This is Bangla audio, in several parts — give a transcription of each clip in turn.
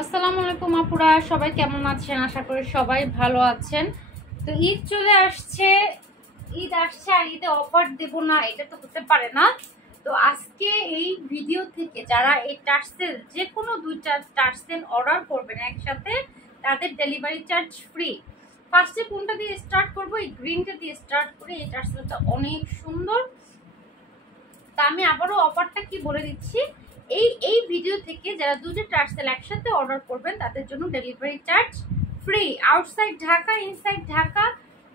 আসসালামু আলাইকুম আপুরা, সবাই কেমন আছেন? আশা করি সবাই ভালো আছেন। তো ঈদ চলে আসছে, ঈদ আসছে আর ঈদে অফার দেব না এটা তো হতে পারে না। তো আজকে এই ভিডিও থেকে যারা এই টার্সেল যে কোনো দুইটা টার্সেল অর্ডার করবেন একসাথে, তাদের ডেলিভারি চার্জ ফ্রি। ফার্স্টে কোনটা দিয়ে স্টার্ট করবো? এই গ্রিনটা দিয়ে স্টার্ট করি। এই টার্সেলটা অনেক সুন্দর। তা আমি আবারও অফারটা কি বলে দিচ্ছি। এই ভিডিও থেকে যারা দুটো টার্সেল একসাথে অর্ডার করবেন তাদের জন্য delivery charge free. Outside Dhaka, inside Dhaka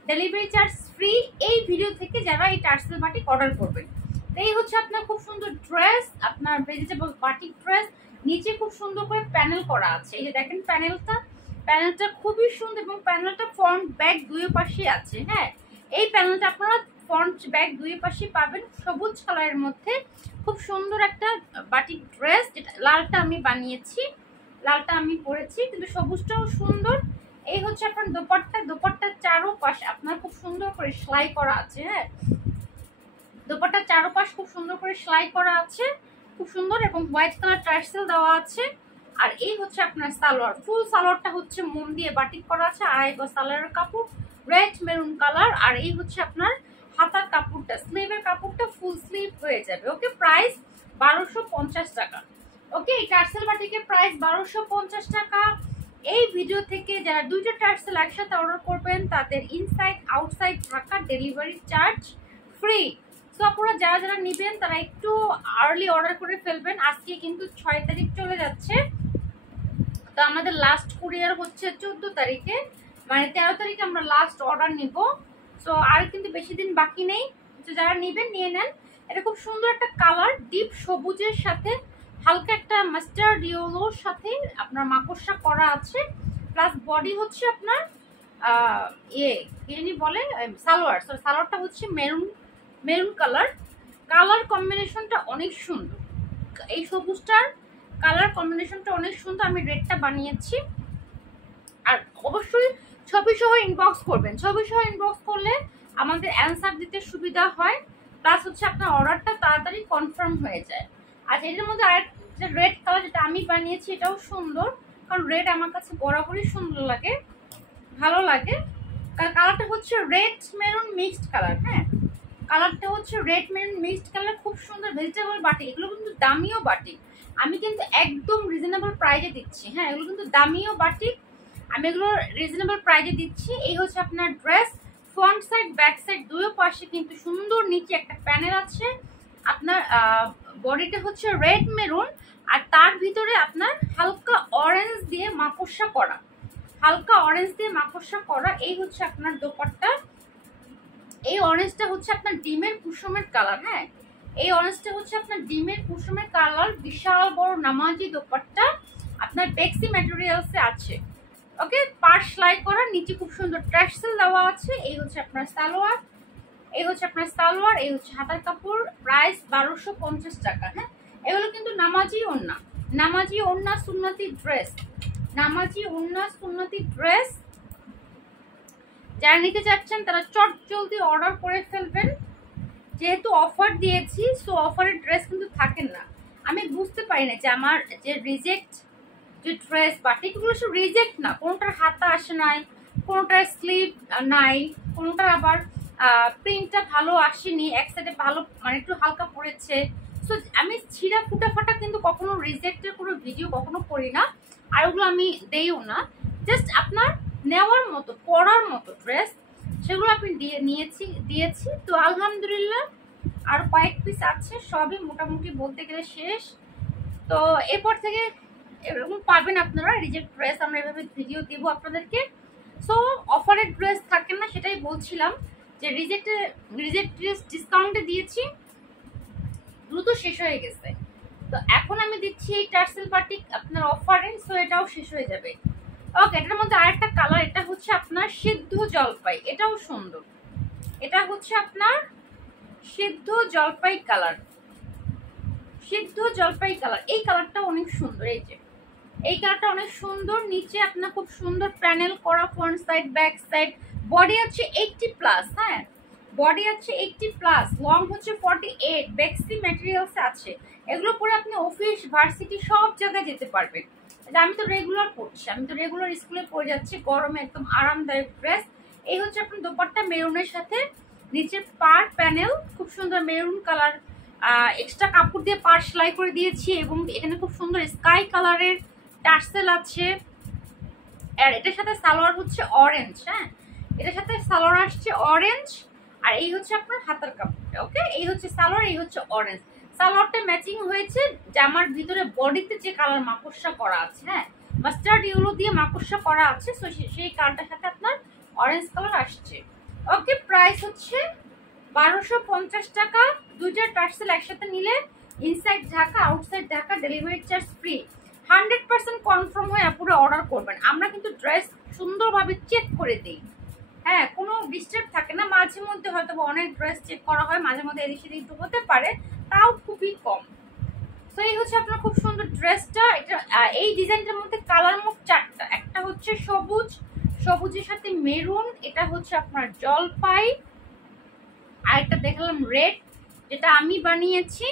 delivery charge free. এই ভিডিও থেকে যারা এই টার্সেল বাটিক অর্ডার করবেন, তো এই হচ্ছে আপনার খুব সুন্দর ড্রেস, আপনার ভেজিটেবল বাটিক ড্রেস। নিচে খুব সুন্দর করে প্যানেল করা আছে। এই যে দেখেন প্যানেলটা খুবই সুন্দর এবং প্যানেলটা ফ্রন্ট ব্যাক দুই পাশে আছে। হ্যাঁ, এই প্যানেলটা আপনারা ফ্রন্ট ব্যাক দুই পাশে পাবেন সবুজ কালারের মধ্যে। খুব সুন্দর একটা বাটিক ড্রেস, যেটা লালটা আমি বানিয়েছি, লালটা আমি পরেছি, কিন্তু সবুজটাও সুন্দর। এই হচ্ছে আপনার দোপাট্টার চারোপাশ আপনার খুব সুন্দর করে সেলাই করা আছে। হ্যাঁ, দোপাট্টার চারোপাশ খুব সুন্দর করে সেলাই করা আছে, খুব সুন্দর, এবং হোয়াইট কালার টার্সেল দেওয়া আছে। আর এই হচ্ছে আপনার সালোয়ার, ফুল সালোয়ারটা হচ্ছে মোম দিয়ে বাটিক করা আছে, আড়াই গজ সালোয়ারের কাপড়, রেড মেরুন কালার। আর এই হচ্ছে আপনার হাতার কাপড়টা, স্লিভের কাপড়টা ফুল স্লিভ হয়ে যাবে। ওকে, প্রাইস 1250 টাকা। ওকে, এই টার্সেল বাটিকের প্রাইস 1250 টাকা। এই ভিডিও থেকে যারা দুইটা টার্সেল একসাথে অর্ডার করবেন তাদের inside outside Dhaka delivery charge free. So আপনারা যারা যারা নেবেন তারা একটু আর্লি অর্ডার করে ফেলবেন। আজকে কিন্তু 6 তারিখ চলে যাচ্ছে, তো আমাদের লাস্ট কুরিয়ার হচ্ছে 14 তারিখে, মানে 13 তারিখে আমরা লাস্ট অর্ডার নিব। সো আর কিন্তু বেশি দিন বাকি নেই, তো যারা নেবেন নিয়ে নেন। এটা খুব সুন্দর একটা কালার, ডিপ সবুজের সাথে হালকা একটা মাস্টার্ড ইয়েলোর সাথে আপনার মাকড়সা করা আছে। প্লাস বডি হচ্ছে আপনার কি বলে সালোয়ারটা হচ্ছে মেরুন কালার। কালার কম্বিনেশনটা অনেক সুন্দর, এই সবুজটার কালার কম্বিনেশনটা অনেক সুন্দর। আমি রেডটা বানিয়েছি। আর অবশ্যই ছবি সহ ইনবক্স করবেন, ছবি সহ ইনবক্স করলে আমাদের অ্যান্সার দিতে সুবিধা হয়, প্লাস হচ্ছে আপনার অর্ডারটা তাড়াতাড়ি কনফার্ম হয়ে যায়। আর এটার মধ্যে আরেকটা রেড কালার যেটা আমি বানিয়েছি, এটাও সুন্দর, কারণ রেড আমার কাছে বরাবরই সুন্দর লাগে, ভালো লাগে। কালারটা হচ্ছে রেড মেরুন মিক্সড কালার। হ্যাঁ, কালারটা হচ্ছে রেড মেরুন মিক্সড কালার, খুব সুন্দর ভেজিটেবল বাটিক। এগুলো কিন্তু দামিও বাটিক, আমি কিন্তু একদম রিজনেবল প্রাইসে দিচ্ছি। হ্যাঁ, এগুলো কিন্তু দামিও বাটিক, আমি এগুলো রিজনেবল প্রাইসে দিচ্ছি। এই হচ্ছে আপনার dress, front side back side দুই পাশে কিন্তু সুন্দর, নিচে একটা প্যানেল আছে। আপনার বডিটা হচ্ছে রেড মেরুন, আর তার ভিতরে আপনার হালকা অরেঞ্জ দিয়ে মাকড়সা করা, হালকা অরেঞ্জ দিয়ে মাকড়সা করা। এই হচ্ছে আপনার দোপাট্টা, এই অরেঞ্জটা হচ্ছে আপনার ডিমের কুসুমের কালার। হ্যাঁ, এই অরেঞ্জটা হচ্ছে আপনার ডিমের কুসুমের কালার, বিশাল বড় নামাজি দোপাট্টা, আপনার বেক্সি ম্যাটেরিয়ালসে আছে। ওকে, পার সেলাই করা, নিচে খুব সুন্দর টার্সেল দেওয়া আছে। এই হচ্ছে আপনার সালোয়ার, এই হচ্ছে আপনার সালোয়ার, এই হচ্ছে হাতার কাপড়। প্রাইস 1250 টাকা। হ্যাঁ, এগুলো কিন্তু নামাজি ওড়না, নামাজি ওড়না সুন্নতি ড্রেস, নামাজি ওড়না সুন্নতি ড্রেস। যারা নিতে চাচ্ছেন তারা চট জলদি অর্ডার করে ফেলবেন, যেহেতু অফার দিয়েছি। সো অফারের ড্রেস কিন্তু থাকেন না। আমি বুঝতে পারি না যে আমার যে রিজেক্ট যে ড্রেস বাটিকগুলো সব রিজেক্ট না, কোনোটার হাতা আসে নাই, কোনোটার স্লিভ নাই, কোনোটার আবার প্রিন্টটা ভালো আসেনি, এক সাইডে ভালো মানে একটু হালকা পড়েছে। সো আমি ছিঁড়া ফুটা ফাটা কিন্তু কখনো রিজেক্টের কোনো ভিডিও কখনো করি না, আর ওগুলো আমি দেইও না। জাস্ট আপনার নেওয়ার মতো, পরার মতো ড্রেস, সেগুলো আপনি দিয়েছি। তো আলহামদুলিল্লাহ আর কয়েক পিস আছে, সবই মোটামুটি বলতে গেলে শেষ। তো এরপর থেকে এরকম পাবেন আপনারা রিজেক্ট ড্রেস, আমরা এভাবে ভিডিও দেবো আপনাদেরকে। সো অফারের ড্রেস থাকে না, সেটাই বলছিলাম যে রিজেক্ট ড্রেস ডিসকাউন্টে দিয়েছি, দ্রুত শেষ হয়ে গেছে। তো এখন আমি দিচ্ছি এই টার্সেল বাটিক আপনার অফারে, সো এটাও শেষ হয়ে যাবে। ওকে, এটার মধ্যে আরেকটা কালার, এটা হচ্ছে আপনার সিদ্ধ জলপাই, এটাও সুন্দর। এটা হচ্ছে আপনার সিদ্ধ জলপাই কালার, সিদ্ধ জলপাই কালার। এই কালারটা অনেক সুন্দর, এই যে এই কালারটা অনেক সুন্দর। নিচে আপনার খুব সুন্দর প্যানেল করা, front side back side, body আছে 80+। হ্যাঁ, বডি আছে 80+, লং হচ্ছে 48, বেক্সি ম্যাটেরিয়ালস আছে। এগুলো পরে আপনি অফিস ভার্সিটি সব জায়গায় যেতে পারবেন, আমি তো রেগুলার পরছি, আমি তো রেগুলার স্কুলে পরে যাচ্ছি, গরমে একদম আরামদায়ক ড্রেস। এই হচ্ছে আপনার দোপাট্টা মেরুনের সাথে, নিচের পার প্যানেল খুব সুন্দর মেরুন কালার, এক্সট্রা কাপড় দিয়ে পার সেলাই করে দিয়েছি এবং এখানে খুব সুন্দর স্কাই কালারের টার্সেল আছে। আর এটার সাথে সালোয়ার হচ্ছে অরেঞ্জ, হ্যাঁ এটার সাথে সালোয়ার আসছে অরেঞ্জ। আর এই হচ্ছে আপনার হাতার কাপড়টা। ওকে, এই হচ্ছে সালোয়ার, এই হচ্ছে অরেঞ্জ। সালোয়ারটা ম্যাচিং হয়েছে জামার ভিতরে বডিতে যে কালার মাকড়সা করা আছে, হ্যাঁ মাস্টার্ড ইয়েলো দিয়ে মাকড়সা করা আছে, সো সেই কালারটার সাথে আপনার অরেঞ্জ কালার আসছে। ওকে, প্রাইস হচ্ছে 1250 টাকা। দুইটা টার্সেল একসাথে নিলে inside Dhaka outside Dhaka delivery charge free. 100% confirm হয়ে আপুরা অর্ডার করবেন। আমরা কিন্তু ড্রেস সুন্দরভাবে চেক করে দিই, হ্যাঁ কোনো ডিস্টার্ব থাকে না। মাঝে মধ্যে হয়তো অনেক ড্রেস চেক করা হয়, মাঝে মধ্যে এদিক সেদিক হতে পারে, তাও খুবই কম। তো এই হচ্ছে আপনার খুব সুন্দর ড্রেসটা। এটা এই ডিজাইনটার মধ্যে কালার মোট 4টা। একটা হচ্ছে সবুজ, সবুজের সাথে মেরুন, এটা হচ্ছে আপনার জলপাই, আর একটা দেখালাম রেড যেটা আমি বানিয়েছি।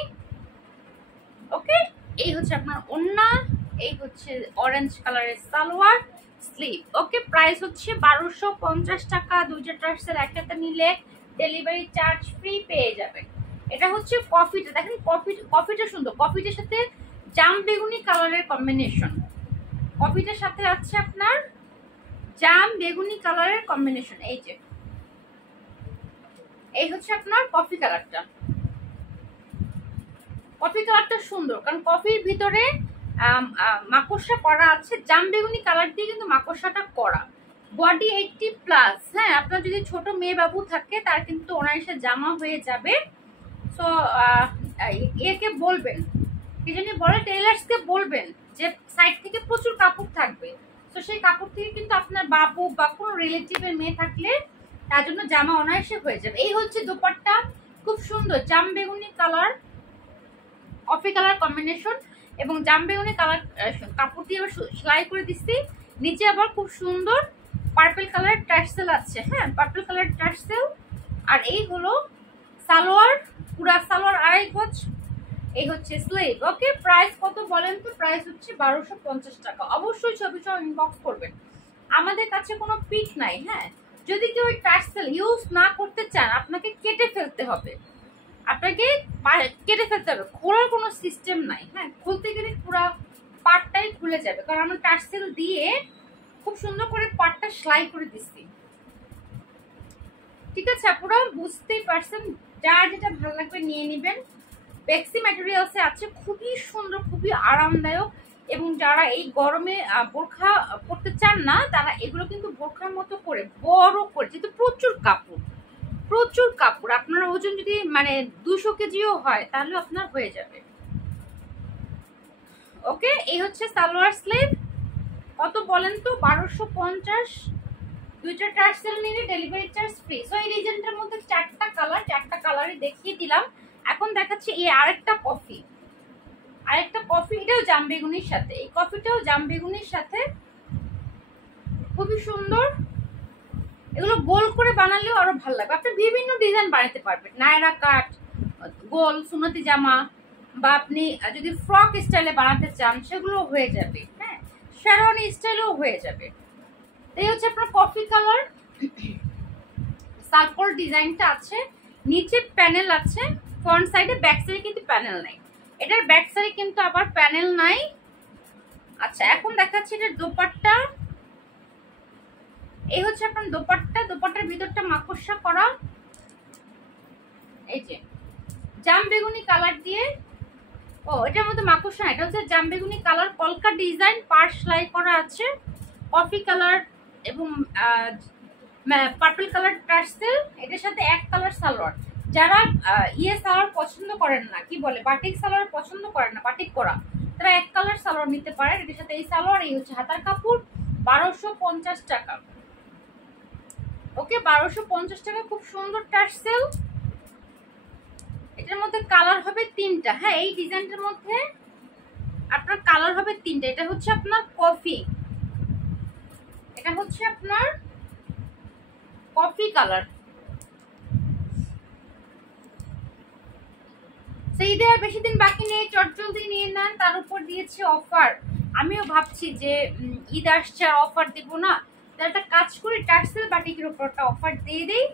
ওকে, এই হচ্ছে আপনার ওন্না, এই হচ্ছে অরেঞ্জ কালারের সালোয়ার স্লিভ। ওকে, প্রাইস হচ্ছে 1250 টাকা। দুইটা টার্সেল একসাথে নিলে ডেলিভারি চার্জ ফ্রি পেয়ে যাবেন। এটা হচ্ছে কফিটা, দেখেন কফিটা সুন্দর, কফিটার সাথে জাম বেগুনি কালারের কম্বিনেশন। কফিটার সাথে আছে আপনার জাম বেগুনি কালারের কম্বিনেশন। এই যে এই হচ্ছে আপনার কফি কালারটা। কফি কালারটা সুন্দর কারণ কফির ভিতরে মাকড়সা করা আছে, জাম বেগুনি কালার দিয়ে কিন্তু মাকড়সাটা করা। বডি 80+, হ্যাঁ আপনার যদি ছোট মেয়ে বাবু থাকে তার কিন্তু অনায়াসে জামা হয়ে যাবে। সো একে বলবেন, কি জানি বলে, টেলার্সকে বলবেন যে সাইড থেকে প্রচুর কাপড় থাকবে, তো সেই কাপড় থেকে কিন্তু আপনার বাবু বা কোনো রিলেটিভের মেয়ে থাকলে তার জন্য জামা অনায়াসে হয়ে যাবে। এই হচ্ছে দোপাট্টা, খুব সুন্দর জাম বেগুনি কালার কফি কালার কম্বিনেশন এবং জাম বেগুনি কালার কাপড় দিয়ে আবার সেলাই করে দিচ্ছি। নিচে আবার খুব সুন্দর পার্পল কালার টার্সেল আছে, হ্যাঁ পার্পল কালার টার্সেল। আর এই হলো সালোয়ার, পুরা সালোয়ার 2.5 গজ। এই হচ্ছে স্লিভ। ওকে, প্রাইস কত বলেন তো? প্রাইস হচ্ছে 1250 টাকা। অবশ্যই ছবি সহ ইনবক্স করবেন, আমাদের কাছে কোনো পিক নাই। হ্যাঁ, যদি কেউ টার্সেল ইউজ না করতে চান আপনাকে কেটে ফেলতে হবে, আপনাকে কেটে ফেলতে হবে, খোলার কোনো সিস্টেম নাই। হ্যাঁ, খুলতে গেলে পুরো পাটটাই খুলে যাবে, কারণ আমরা টার্সেল দিয়ে খুব সুন্দর করে পাটটা সেলাই করে দিচ্ছি। ঠিক আছে, পুরো বুঝতেই পারছেন, যার যেটা ভালো লাগবে নিয়ে নেবেন। বেক্সি ম্যাটেরিয়ালসে আছে, খুবই সুন্দর, খুবই আরামদায়ক। এবং যারা এই গরমে বোরখা পরতে চান না তারা এগুলো কিন্তু বোরখার মতো করে বড় করে, যেহেতু প্রচুর কাপড়, প্রচুর কাপড়, আপনার ওজন যদি মানে 200 কেজিও হয় তাহলে আপনার হয়ে যাবে। ওকে, এই হচ্ছে সালোয়ার স্লিভ। কত বলেন তো? 1250। দুইটা টার্সেল নিলে ডেলিভারি চার্জ ফ্রি। সো এই ডিজাইনটার মধ্যে 4টা কালার, 4টা কালারই দেখিয়ে দিলাম। এখন দেখাচ্ছি এই আরেকটা কফি, আরেকটা কফি, এটাও জাম বেগুনির সাথে, এই কফিটাও জাম বেগুনির সাথে, খুবই সুন্দর। এগুলো গোল করে বানালেও আরো ভালো লাগবে, আপনি বিভিন্ন ডিজাইন বানাতে পারবেন, নায়রা কাট, গোল সুন্নতি জামা, বা আপনি যদি ফ্রক স্টাইলে বানাতে চান সেগুলো হয়ে যাবে। হ্যাঁ, শেরওয়ানি স্টাইলেও হয়ে যাবে। এই হচ্ছে আপনার কফি কালার, সার্কল ডিজাইনটা আছে, নিচে প্যানেল আছে ফ্রন্ট সাইডে, ব্যাক সাইডে কিন্তু প্যানেল নাই। এটার ব্যাক সাইডে কিন্তু আবার প্যানেল নাই। আচ্ছা, এখন দেখাচ্ছি এটার দোপাট্টা। এই হচ্ছে আপনার দোপাট্টা, দোপাট্টার ভিতরটা মাকড়সা করা, এই যে জাম বেগুনি কালার দিয়ে, ও এটার মধ্যে মাকড়সা, এটা হচ্ছে জাম বেগুনি কালার, কলকা ডিজাইন, পার সেলাই করা আছে, কফি কালার এবং পার্পল কালার টার্সেল। এটার সাথে এক কালার সালোয়ার। যারা সালোয়ার পছন্দ করেন না, কি বলে বাটিক সালোয়ার পছন্দ করেন না, বাটিক করা, তারা এক কালার সালোয়ার নিতে পারেন। এটার সাথে এই সালোয়ার, এই হচ্ছে হাতার কাপড়, 1250 টাকা। ওকে, 1250 টাকা, খুব সুন্দর টার্সেল। এটার মধ্যে কালার হবে 3টা। হ্যাঁ, এই ডিজাইনটার মধ্যে আপনার কালার হবে 3টা। এটা হচ্ছে আপনার কফি, এটা হচ্ছে আপনার কফি কালার। সেই দেওয়ার বেশি দিন বাকি নেই, চটজলদি নিয়ে নেন। তার উপর দিয়েছে অফার আমিও ভাবছি যে ঈদ আসছে আর অফার দিব না, তাহলে একটা কাজ করি টার্সেল বাটিকের উপর একটা অফার দিয়ে দিই,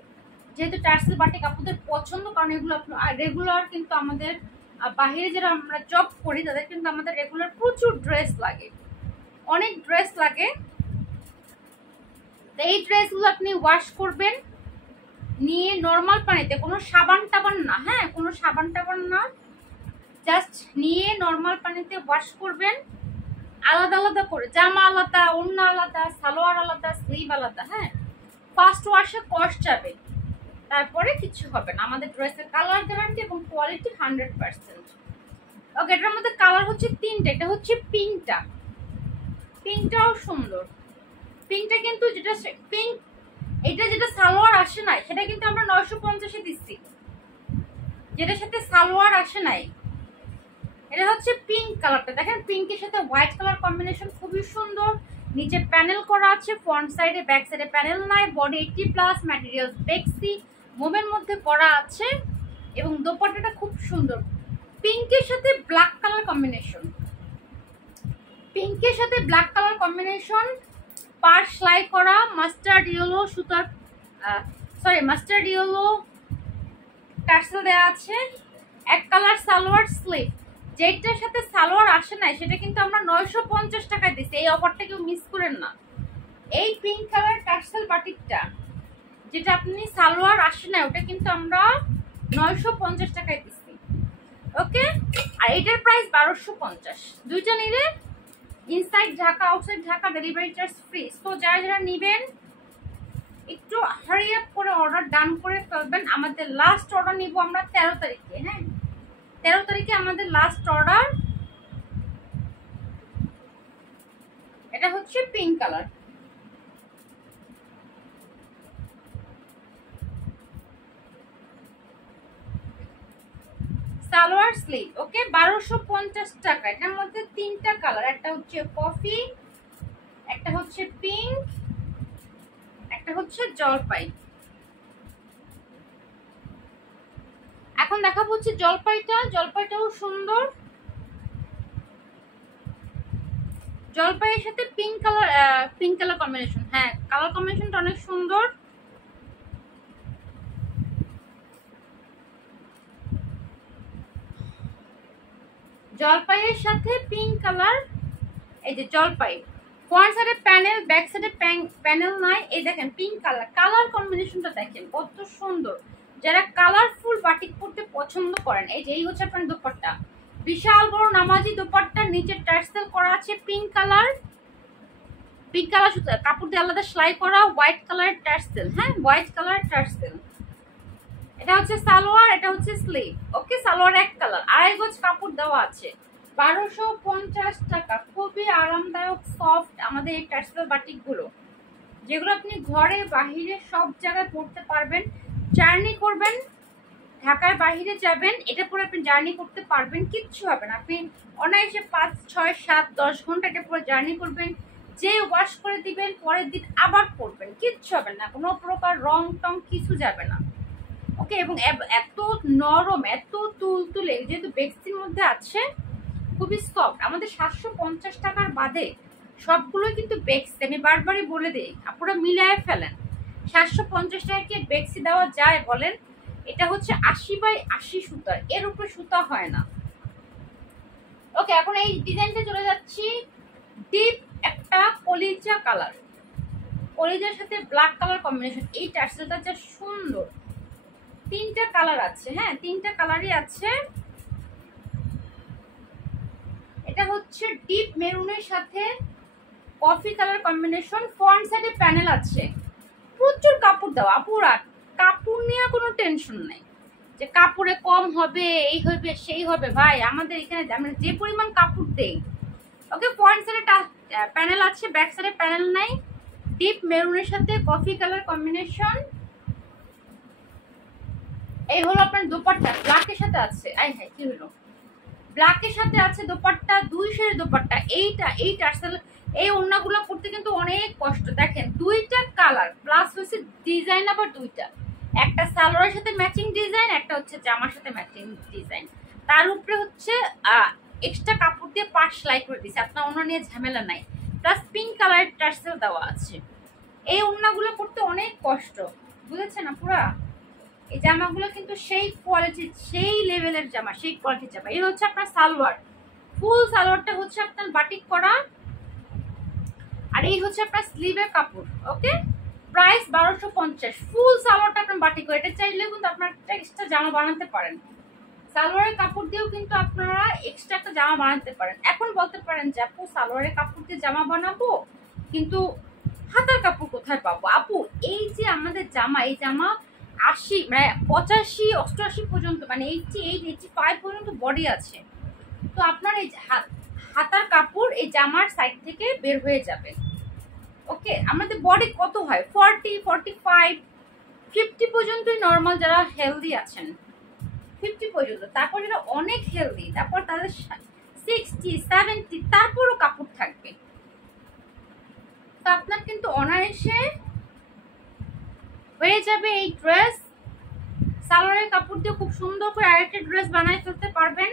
যেহেতু টার্সেল বাটিক আপনাদের পছন্দ, কারণ এগুলো রেগুলার কিন্তু আমাদের বাহিরে যারা আমরা জব করি তাদের কিন্তু আমাদের রেগুলার প্রচুর ড্রেস লাগে, অনেক ড্রেস লাগে। তো এই ড্রেসগুলো আপনি ওয়াশ করবেন নিয়ে নর্মাল পানিতে, কোনো সাবান টাবান না, হ্যাঁ কোনো সাবান টাবান না, জাস্ট নিয়ে নর্মাল পানিতে ওয়াশ করবেন আলাদা আলাদা করে, জামা আলাদা, ওড়না আলাদা, সালোয়ার আলাদা, স্লিভ আলাদা। হ্যাঁ, ফার্স্ট ওয়াশে কস্ট যাবে, তারপরে কিছু হবে না। আমাদের ড্রেসের কালার গ্যারান্টি এবং কোয়ালিটি 100%। ওকে, এটার মধ্যে কালার হচ্ছে তিনটা। এটা হচ্ছে পিঙ্কটা, পিঙ্কটাও সুন্দর। পিঙ্কটা কিন্তু যেটা পিঙ্ক, এটা যেটা সালোয়ার আসে নাই সেটা কিন্তু আমরা 950-এ দিচ্ছি, যেটার সাথে সালোয়ার আসে নাই। এটা হচ্ছে পিঙ্ক কালারটা, দেখেন পিঙ্কের সাথে হোয়াইট কালার কম্বিনেশন খুবই সুন্দর। নিচে প্যানেল করা আছে, ফ্রন্ট সাইডে ব্যাক সাইডে প্যানেল নাই, বডি 80+, ম্যাটেরিয়ালস বেক্সি, মোমের মধ্যে করা আছে এবং দোপাট্টাটা খুব সুন্দর। পিঙ্কের সাথে ব্ল্যাক কালার কম্বিনেশন, পিঙ্কের সাথে ব্ল্যাক কালার কম্বিনেশন, পার সেলাই করা, মাস্টার্ড ইয়েলো সুতার, মাস্টার্ড ইয়েলো টার্সেল দেওয়া আছে, এক কালার সালোয়ার স্লিভ। যেটার সাথে সালোয়ার আসে নাই সেটা কিন্তু আমরা 950 টাকায় দিচ্ছি, এই অফারটা কেউ মিস করেন না। এই পিঙ্ক কালার টার্সেল বাটিকটা যেটা আপনি সালোয়ার আসে না ওটা কিন্তু আমরা 950 টাকায় দিচ্ছি। ওকে, আর এটার প্রাইস 1250। দুইটা নিলে inside Dhaka outside Dhaka delivery charge free. তো যারা যারা নেবেন একটু হারি আপ করে অর্ডার ডান করে ফেলবেন। আমাদের লাস্ট অর্ডার নিব আমরা 13 তারিখে। হ্যাঁ, 13 তারিখে আমাদের লাস্ট অর্ডার। এটা হচ্ছে পিঙ্ক কালার, সালোয়ার স্লিভ। ওকে, 1250 টাকা। এটার মধ্যে তিনটা কালার, একটা হচ্ছে কফি, একটা হচ্ছে পিঙ্ক, একটা হচ্ছে জলপাই। এখন দেখাবো হচ্ছে জলপাইটা, জলপাইটাও সুন্দর। জলপাইয়ের সাথে পিঙ্ক কালার কম্বিনেশন, হ্যাঁ কালার কম্বিনেশনটা অনেক সুন্দর। জলপাইয়ের সাথে পিঙ্ক কালার, এই যে জলপাই, ফ্রন্ট সাইডে প্যানেল, ব্যাক সাইডে প্যানেল নাই। এই দেখেন পিঙ্ক কালার, কালার কম্বিনেশনটা দেখেন কত সুন্দর। যারা কালারফুল বাটিক পরতে পছন্দ করেন, এই যে এই হচ্ছে আপনার দোপাট্টা, বিশাল বড় নামাজি দোপাট্টা, নিচে টার্সেল করা আছে পিঙ্ক কালার, পিঙ্ক কালার সুতা কাপড় দিয়ে আলাদা সেলাই করা, হোয়াইট কালার টার্সেল। হ্যাঁ, হোয়াইট কালার টার্সেল। এটা হচ্ছে সালোয়ার, এটা হচ্ছে স্লিভ। ওকে, সালোয়ার এক কালার, আড়াই গজ কাপড় দেওয়া আছে, 1250 টাকা। খুবই আরামদায়ক সফট আমাদের এই টার্সেল বাটিক গুলো, যেগুলো আপনি ঘরে বাহিরে সব জায়গায় পরতে পারবেন। জার্নি করবেন, ঢাকার বাহিরে যাবেন, এটা পরে আপনি জার্নি করতে পারবেন, কিচ্ছু হবে না। আপনি অনায়াসে 5, 6, 7, 10 ঘন্টা এটা পরে জার্নি করবেন, যে ওয়াশ করে দিবেন পরের দিন আবার পরবেন, কিচ্ছু হবে না, কোনো প্রকার রং টং কিছু যাবে না। ওকে, এবং এত নরম, এত তুলতুলে, যেহেতু বেক্সির মধ্যে আছে, খুবই সফট। আমাদের 750 টাকার বাদে সবগুলোই কিন্তু বেক্সি, আমি বারবারই বলে দিই, আপনারা মিলায় ফেলেন। 750 টাকায় কি বেক্সি দেওয়া যায় বলেন? এটা হচ্ছে 80/80 সুতার, এর উপরে সুতা হয় না। ওকে, এখন এই ডিজাইনটা চলে যাচ্ছি, ডিপ একটা কলিজা কালার, কলিজার সাথে ব্ল্যাক কালার কম্বিনেশন। এই টার্সেলটা যা সুন্দর, তিনটা কালার আছে। হ্যাঁ, তিনটা কালারই আছে। এটা হচ্ছে ডিপ মেরুনের সাথে কফি কালার কম্বিনেশন, ফ্রন্ট সাইডে প্যানেল আছে, প্রচুর কাপড় দেওয়া। আপুরা কাপড় নিয়ে কোনো টেনশন নাই যে কাপড়ে কম হবে, এই হবে সেই হবে, ভাই আমাদের এখানে আমরা যে পরিমাণ কাপড় দেই। ওকে, ফ্রন্ট সাইডে প্যানেল আছে, ব্যাক সাইডে প্যানেল নাই। ডিপ মেরুনের সাথে কফি কালার কম্বিনেশন। এই হলো আপনার দোপাট্টা, ব্ল্যাকের সাথে আছে। আই হ্যাঁ, কি হলো, ব্ল্যাকের সাথে আছে দোপাট্টা, 2 শের দোপাট্টা। এই টার্সেল, এই ওড়নাগুলো করতে কিন্তু অনেক কষ্ট। দেখেন দুইটা কালার প্লাস হচ্ছে ডিজাইন, আবার দুইটা, একটা সালোয়ারের সাথে ম্যাচিং ডিজাইন, একটা হচ্ছে জামার সাথে ম্যাচিং ডিজাইন, তার উপরে হচ্ছে এক্সট্রা কাপড় দিয়ে পাশ সেলাই করে দিয়েছি, আপনার ওড়না নিয়ে ঝামেলা নাই। প্লাস পিঙ্ক কালারের টার্সেল দেওয়া আছে। এই ওড়নাগুলো করতে অনেক কষ্ট, বুঝেছেন আপুরা? এই জামাগুলো কিন্তু সেই কোয়ালিটির, সেই লেভেলের জামা, সেই কোয়ালিটির জামা। এই হচ্ছে আপনার সালোয়ার, ফুল সালোয়ারটা হচ্ছে আপনার বাটিক করা, আর এই হচ্ছে আপনার স্লিভের কাপড়। ওকে, প্রাইস 1250। ফুল সালোয়ারটা আপনার বাটিক করে, এটা চাইলেও কিন্তু আপনার এক্সট্রা জামা বানাতে পারেন। সালোয়ারের কাপড় দিয়েও কিন্তু আপনারা এক্সট্রা একটা জামা বানাতে পারেন। এখন বলতে পারেন যে আপু সালোয়ারের কাপড় দিয়ে জামা বানাবো, কিন্তু হাতার কাপড় কোথায় পাবো? আপু এই যে আমাদের জামা, এই জামা 80 মানে 85 88 পর্যন্ত, মানে 88 85 পর্যন্ত বডি আছে। তো আপনার এই হাতার কাপড় এই জামার সাইড থেকে বের হয়ে যাবে। ওকে, আমাদের বডি কত হয়? 40 45 50 পর্যন্তই নর্মাল, যারা হেলদি আছেন 50 পর্যন্ত। তারপর যারা অনেক হেলদি, তারপর তাদের 60 70, তারপরও কাপড় থাকবে। তো আপনার কিন্তু অনায়াসে হয়ে যাবে এই ড্রেস। সালোয়ারের কাপড় দিয়ে খুব সুন্দর করে আরেকটা ড্রেস বানায় ফেলতে পারবেন।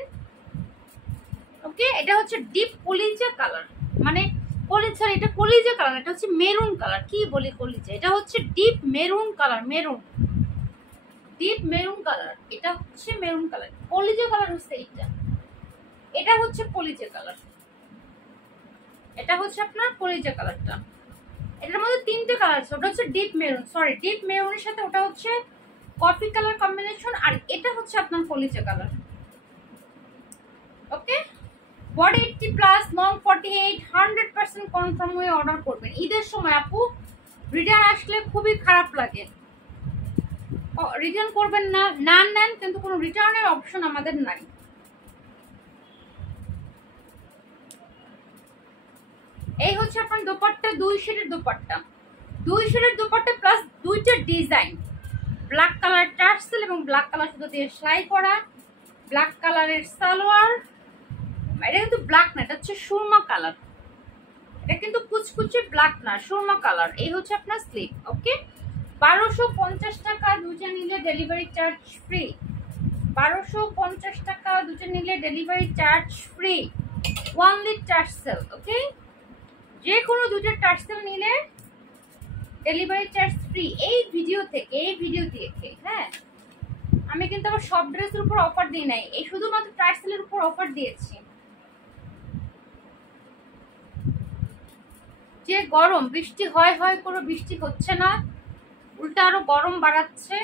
ওকে, এটা হচ্ছে ডিপ কলিজা কালার, মানে কলিজা, এটা কলিজা কালার, এটা হচ্ছে মেরুন কালার। কি বলি কলিজা? এটা হচ্ছে deep maroon colour, maroon, deep maroon colour. এটা হচ্ছে মেরুন কালার, কলিজা কালার হচ্ছে এইটা। এটা হচ্ছে কলিজা কালার, এটা হচ্ছে আপনার কলিজা কালারটা। এটার মধ্যে 3টে কালার আছে। ওটা হচ্ছে ডিপ মেরুন, সরি ডিপ মেরুনের সাথে ওটা হচ্ছে কফি কালার কম্বিনেশন, আর এটা হচ্ছে আপনার কলিজা কালার। ওকে, বডি 80 প্লাস, লং 48, 100% কনফার্ম হয়ে অর্ডার করবেন। ঈদের সময় আপু রিটার্ন আসলে খুবই খারাপ লাগে, রিটার্ন করবেন না, নেন কিন্তু কোনো রিটার্নের অপশন আমাদের নাই। এই হচ্ছে আপনার দোপাট্টা, 2 শেডের দোপাট্টা, 2 শেডের দোপাট্টা প্লাস 2টা ডিজাইন, ব্ল্যাক কালার টার্সেল এবং ব্ল্যাক কালার সুতো দিয়ে সেলাই করা, ব্ল্যাক কালারের সালোয়ার। এটা কিন্তু ব্ল্যাক না, এটা হচ্ছে সুরমা কালার, এটা কিন্তু কুচকুচে ব্ল্যাক না, সুরমা কালার। এই হচ্ছে আপনার স্লিভ। ওকে, 1250 টাকা, দুটো নিলে ডেলিভারি চার্জ ফ্রি। 1250 টাকা, দুটো নিলে ডেলিভারি চার্জ ফ্রি, ওয়ানলি টার্সেল। ওকে, যে কোনো দুটো টার্সেল নিলে ডেলিভারি চার্জ ফ্রি। এই ভিডিও থেকে, এই ভিডিও থেকে, হ্যাঁ, আমি কিন্তু আবার সব ড্রেসের উপর অফার দিই নাই, এই শুধুমাত্র টার্সেলের উপর অফার দিয়েছি। যে গরম, বৃষ্টি হয় করে বৃষ্টি হচ্ছে না, উল্টা আরো গরম বাড়াচ্ছে।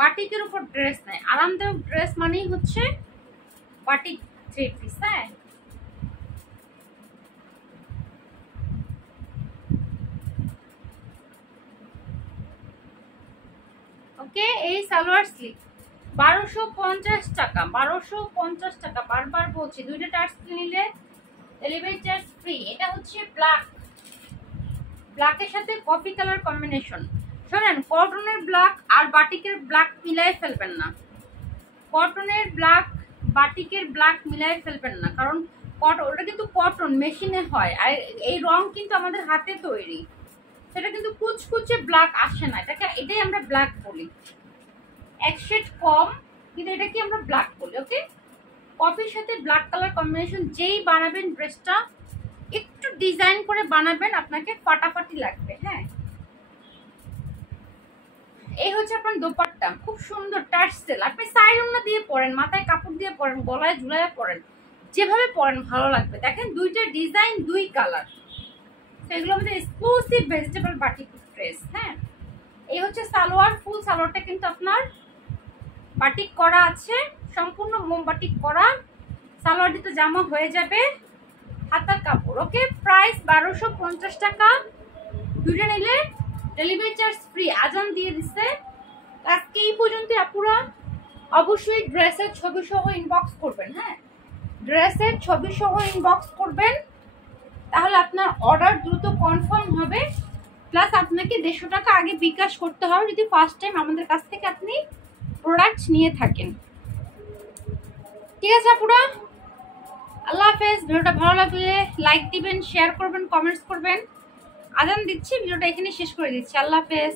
বাটিকের উপর ড্রেস নাই, আরামদায়ক ড্রেস মানেই হচ্ছে বাটিক 3 পিস। হ্যাঁ, ওকে, এই সালোয়ার স্লিভ 1250 টাকা, 1250 টাকা, বারবার বলছি, দুইটা টার্সেল নিলে ডেলিভারি চার্জ ফ্রি। এটা হচ্ছে ব্ল্যাক, ব্ল্যাকের সাথে কফি কালার কম্বিনেশন। শোনেন, কটনের ব্ল্যাক আর বাটিকের ব্ল্যাক মিলাই ফেলবেন না, কটনের ব্ল্যাক বাটিকের ব্ল্যাক মিলাই ফেলবেন না, কারণ ওটা কিন্তু কটন, মেশিনে হয়, আর এই রং কিন্তু আমাদের হাতে তৈরি, সেটা কিন্তু কুচকুচে ব্ল্যাক আসে না, এটাই আমরা ব্ল্যাক বলি। এক শেড কম, কিন্তু এটাকে আমরা ব্ল্যাক বলি। ওকে, কফির সাথে ব্ল্যাক কালার কম্বিনেশন। যেই বানাবেন ড্রেসটা একটু ডিজাইন করে বানাবেন, আপনাকে ফাটাফাটি লাগবে। হ্যাঁ, এই হচ্ছে আপনার দোপাট্টা, খুব সুন্দর টার্সেল। আপনি সাইড ওড়না দিয়ে পরেন, মাথায় কাপড় দিয়ে পরেন, গলায় ঝুলায় পরেন, যেভাবে পরেন ভালো লাগবে। দেখেন, দুইটা ডিজাইন, 2 কালার, সেগুলো আমাদের এক্সক্লুসিভ ভেজিটেবল বাটিক ড্রেস। হ্যাঁ, এই হচ্ছে সালোয়ার, ফুল সালোয়ারটা কিন্তু আপনার বাটিক করা আছে, সম্পূর্ণ মোম বাটিক করা। সালোয়ার দিতে জামা হয়ে যাবে, হাতার কাপড়। ওকে, প্রাইস 1250 টাকা, দুটো নিলে ডেলিভারি চার্জ ফ্রি। আজান দিয়ে দিচ্ছে। আজকে এই পর্যন্ত আপুরা, অবশ্যই ড্রেসের ছবি সহ ইনবক্স করবেন। হ্যাঁ, ড্রেসের ছবি সহ ইনবক্স করবেন, তাহলে আপনার অর্ডার দ্রুত কনফার্ম হবে। প্লাস আপনাকে 150 টাকা আগে বিকাশ করতে হবে যদি ফার্স্ট টাইম আমাদের কাছ থেকে আপনি প্রোডাক্ট নিয়ে থাকেন। ঠিক আছে আপুরা, আল্লাহ হাফেজ। ভিডিওটা ভালো লাগলে লাইক দিবেন, শেয়ার করবেন, কমেন্টস করবেন। আজান দিচ্ছি, ভিডিওটা এখানে শেষ করে দিচ্ছি। আল্লাহ হাফেজ।